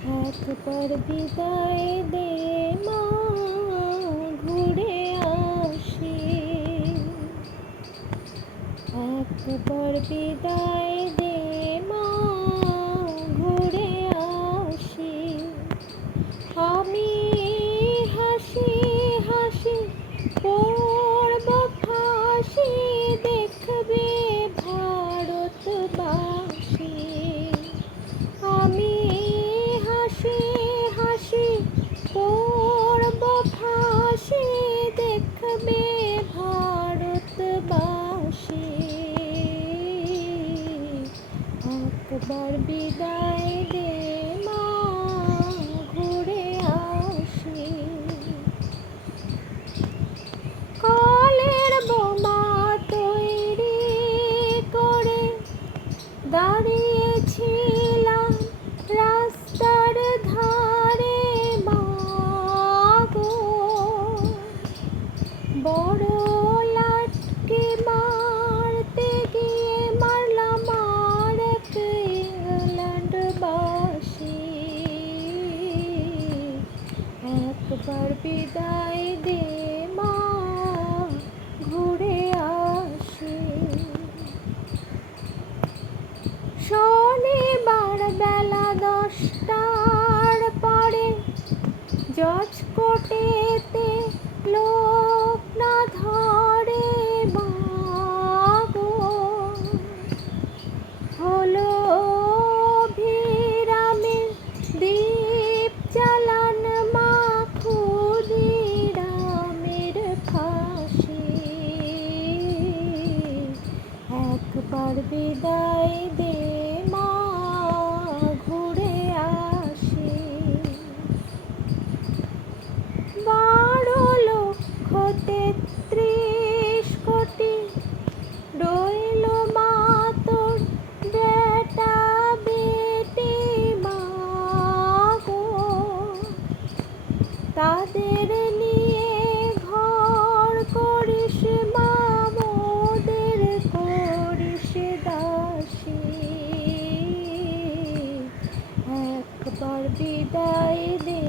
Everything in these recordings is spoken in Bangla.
একবার বিদায় দে মা, ঘুরে আসি। একবার বিদায় দে মা, ঘুরে আসি। আমি হাসি হাসি পড়ব ফাঁসি, দেখবে ভারতবাসী। আমি হাসি হাসি পড়ব ফাঁসি, দেখবে ভারতবাসী। একবার বিদায় দে মা, ঘুরে আসি। কলের বোমা তৈরি করে দাঁড়িয়েছিলাম রাস্তার ধারে মাগো, বড় লাটকে মারতে গিয়ে মারলাম আর এক ইংল্যান্ডবাসী। একবার বিদায় দে মা, ঘুরে আসি। শনিবার বেলা 10টার পরে জজ কোর্টেতে লোক না ধরে মাগো, হলো অভিরামের দীপ জ্বালান মা, ক্ষুদিরামের ফাঁসি। একবার বিদায় দে মা, ঘুরে আসি। 12,33,000,000,000 রইল মা তোর বেটা বেটি মাগো, তাদের নিয়ে ঘর করিস মা, মোদের করিস দাসী। একবার বিদায় দে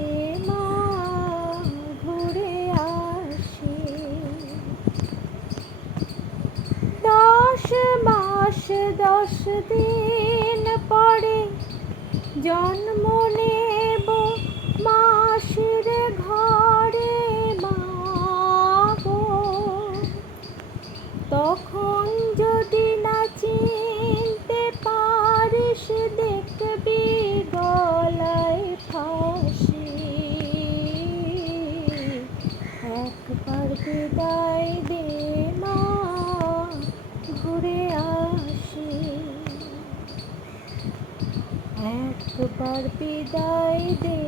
মা, ঘুরে আসি। 10 মাস 10 দিন পরে জন্ম নেব মাসির ঘরে মাগো, তখন যদি না চিনতে পারিস, দেখবি গলায় ফাঁসি। একবার বিদায় দে মা, ঘুরে আসি। একবার বিদায় দে